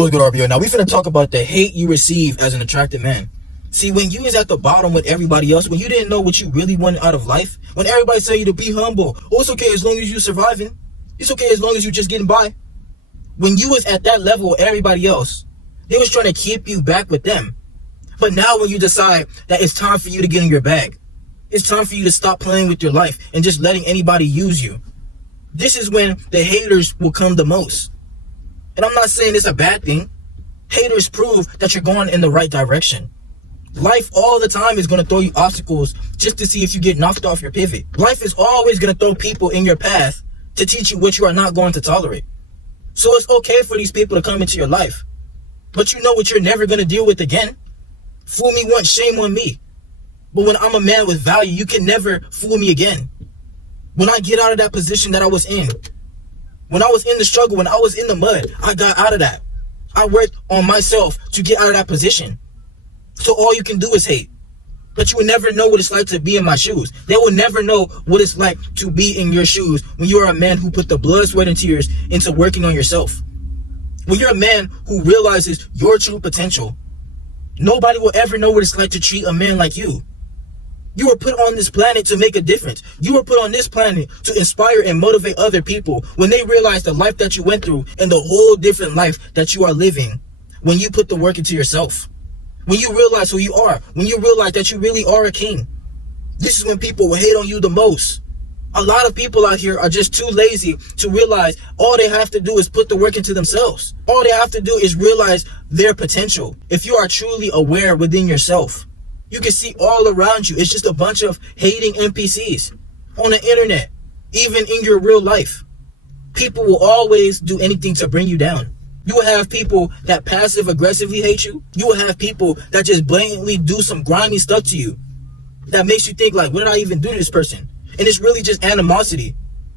What's good, RBO? Now we finna talk about the hate you receive as an attractive man. See, when you was at the bottom with everybody else, when you didn't know what you really wanted out of life, when everybody tell you to be humble, oh, it's okay as long as you surviving, it's okay as long as you just getting by. When you was at that level with everybody else, they was trying to keep you back with them. But now when you decide that it's time for you to get in your bag, it's time for you to stop playing with your life and just letting anybody use you, this is when the haters will come the most. And I'm not saying it's a bad thing. Haters prove that you're going in the right direction. Life all the time is going to throw you obstacles just to see if you get knocked off your pivot. Life is always going to throw people in your path to teach you what you are not going to tolerate. So it's okay for these people to come into your life. But you know what you're never going to deal with again? Fool me once, shame on me. But when I'm a man with value, you can never fool me again. When I get out of that position that I was in, when I was in the struggle, when I was in the mud, I got out of that. I worked on myself to get out of that position. So all you can do is hate. But you will never know what it's like to be in my shoes. They will never know what it's like to be in your shoes when you are a man who put the blood, sweat, and tears into working on yourself. When you're a man who realizes your true potential, nobody will ever know what it's like to treat a man like you. You were put on this planet to make a difference. You were put on this planet to inspire and motivate other people when they realize the life that you went through and the whole different life that you are living when you put the work into yourself. When you realize who you are, when you realize that you really are a king. This is when people will hate on you the most. A lot of people out here are just too lazy to realize all they have to do is put the work into themselves. All they have to do is realize their potential. If you are truly aware within yourself, you can see all around you. It's just a bunch of hating NPCs on the internet, even in your real life. People will always do anything to bring you down. You will have people that passive aggressively hate you. You will have people that just blatantly do some grimy stuff to you that makes you think like, what did I even do to this person? And it's really just animosity.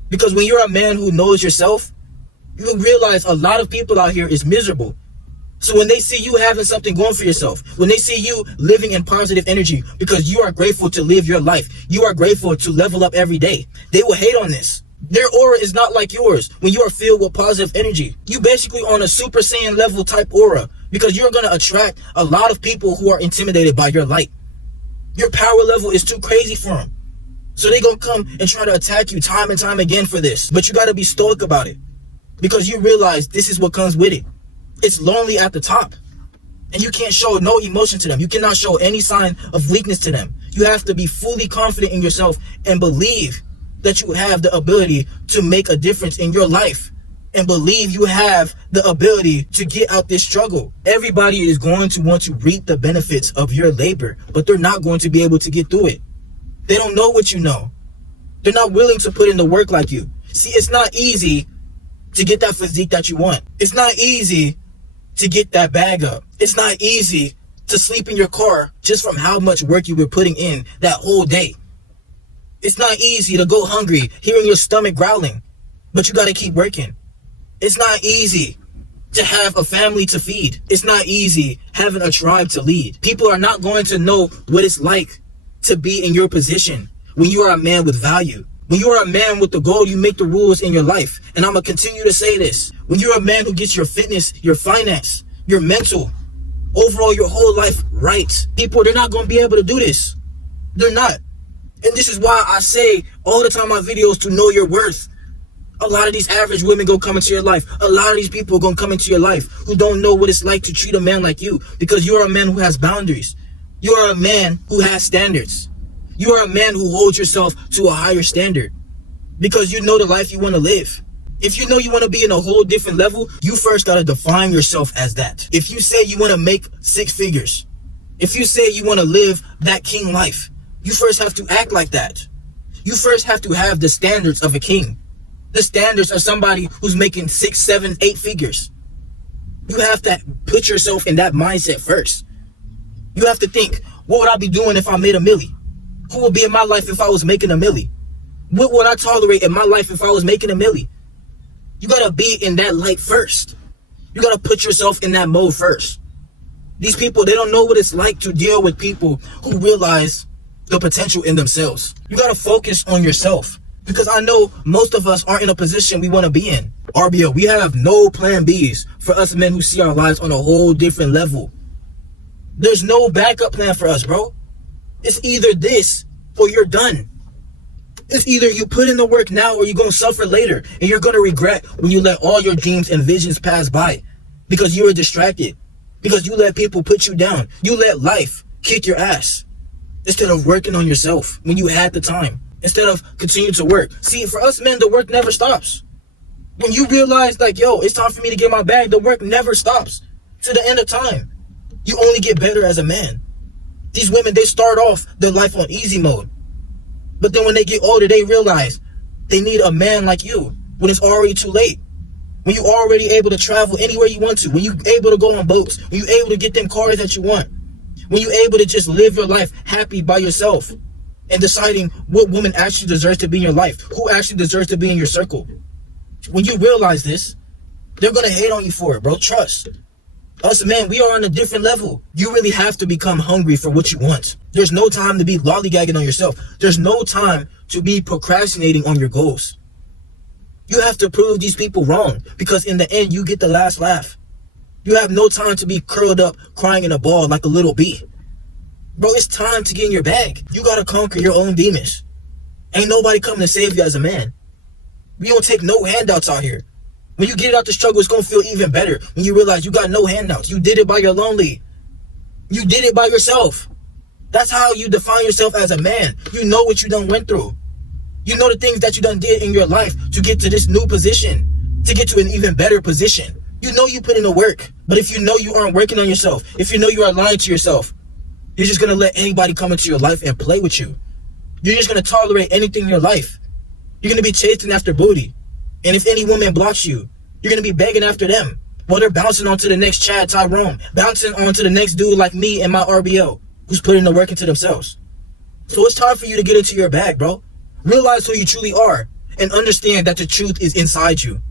Because when you're a man who knows yourself, you will realize a lot of people out here is miserable. So when they see you having something going for yourself, when they see you living in positive energy because you are grateful to live your life, you are grateful to level up every day, they will hate on this. Their aura is not like yours when you are filled with positive energy. You basically on a Super Saiyan level type aura because you're going to attract a lot of people who are intimidated by your light. Your power level is too crazy for them. So they're going to come and try to attack you time and time again for this. But you got to be stoic about it because you realize this is what comes with it. It's lonely at the top. And you can't show no emotion to them. You cannot show any sign of weakness to them. You have to be fully confident in yourself and believe that you have the ability to make a difference in your life. And believe you have the ability to get out this struggle. Everybody is going to want to reap the benefits of your labor, but they're not going to be able to get through it. They don't know what you know. They're not willing to put in the work like you. See, it's not easy to get that physique that you want. It's not easy to get that bag up. It's not easy to sleep in your car just from how much work you were putting in that whole day. It's not easy to go hungry, hearing your stomach growling, but you got to keep working. It's not easy to have a family to feed. It's not easy having a tribe to lead. People are not going to know what it's like to be in your position when you are a man with value. When you are a man with the goal, you make the rules in your life. And I'm going to continue to say this. When you're a man who gets your fitness, your finance, your mental, overall your whole life right, people, they're not going to be able to do this. They're not. And this is why I say all the time in my videos to know your worth. A lot of these average women gonna come into your life. A lot of these people are gonna come into your life who don't know what it's like to treat a man like you because you're a man who has boundaries. You are a man who has standards. You are a man who holds yourself to a higher standard because you know the life you want to live. If you know you want to be in a whole different level, you first got to define yourself as that. If you say you want to make 6 figures, if you say you want to live that king life, you first have to act like that. You first have to have the standards of a king. The standards of somebody who's making 6, 7, 8 figures. You have to put yourself in that mindset first. You have to think, what would I be doing if I made $1 million? Who would be in my life if I was making $1 million? What would I tolerate in my life if I was making $1 million? You gotta be in that light first. You gotta put yourself in that mode first. These people, they don't know what it's like to deal with people who realize the potential in themselves. You gotta focus on yourself. Because I know most of us aren't in a position we want to be in. RBO, we have no plan Bs for us men who see our lives on a whole different level. There's no backup plan for us, bro. It's either this or you're done. It's either you put in the work now or you're going to suffer later. And you're going to regret when you let all your dreams and visions pass by. Because you were distracted. Because you let people put you down. You let life kick your ass. Instead of working on yourself when you had the time. Instead of continuing to work. See, for us men, the work never stops. When you realize, like, yo, it's time for me to get my bag, the work never stops. To the end of time. You only get better as a man. These women, they start off their life on easy mode. But then when they get older, they realize they need a man like you when it's already too late. When you're already able to travel anywhere you want to. When you're able to go on boats. When you're able to get them cars that you want. When you're able to just live your life happy by yourself. And deciding what woman actually deserves to be in your life. Who actually deserves to be in your circle. When you realize this, they're going to hate on you for it, bro. Trust. Us men, we are on a different level. You really have to become hungry for what you want. There's no time to be lollygagging on yourself. There's no time to be procrastinating on your goals. You have to prove these people wrong because in the end, you get the last laugh. You have no time to be curled up, crying in a ball like a little bee. Bro, it's time to get in your bag. You got to conquer your own demons. Ain't nobody coming to save you as a man. We don't take no handouts out here. When you get out the struggle, it's going to feel even better when you realize you got no handouts. You did it by your lonely. You did it by yourself. That's how you define yourself as a man. You know what you done went through. You know the things that you done did in your life to get to this new position, to get to an even better position. You know you put in the work. But if you know you aren't working on yourself, if you know you are lying to yourself, you're just going to let anybody come into your life and play with you. You're just going to tolerate anything in your life. You're going to be chasing after booty. And if any woman blocks you, you're going to be begging after them. While they're bouncing on to the next Chad Tyrone. Bouncing on to the next dude like me and my RBO. Who's putting the work into themselves. So it's time for you to get into your bag, bro. Realize who you truly are. And understand that the truth is inside you.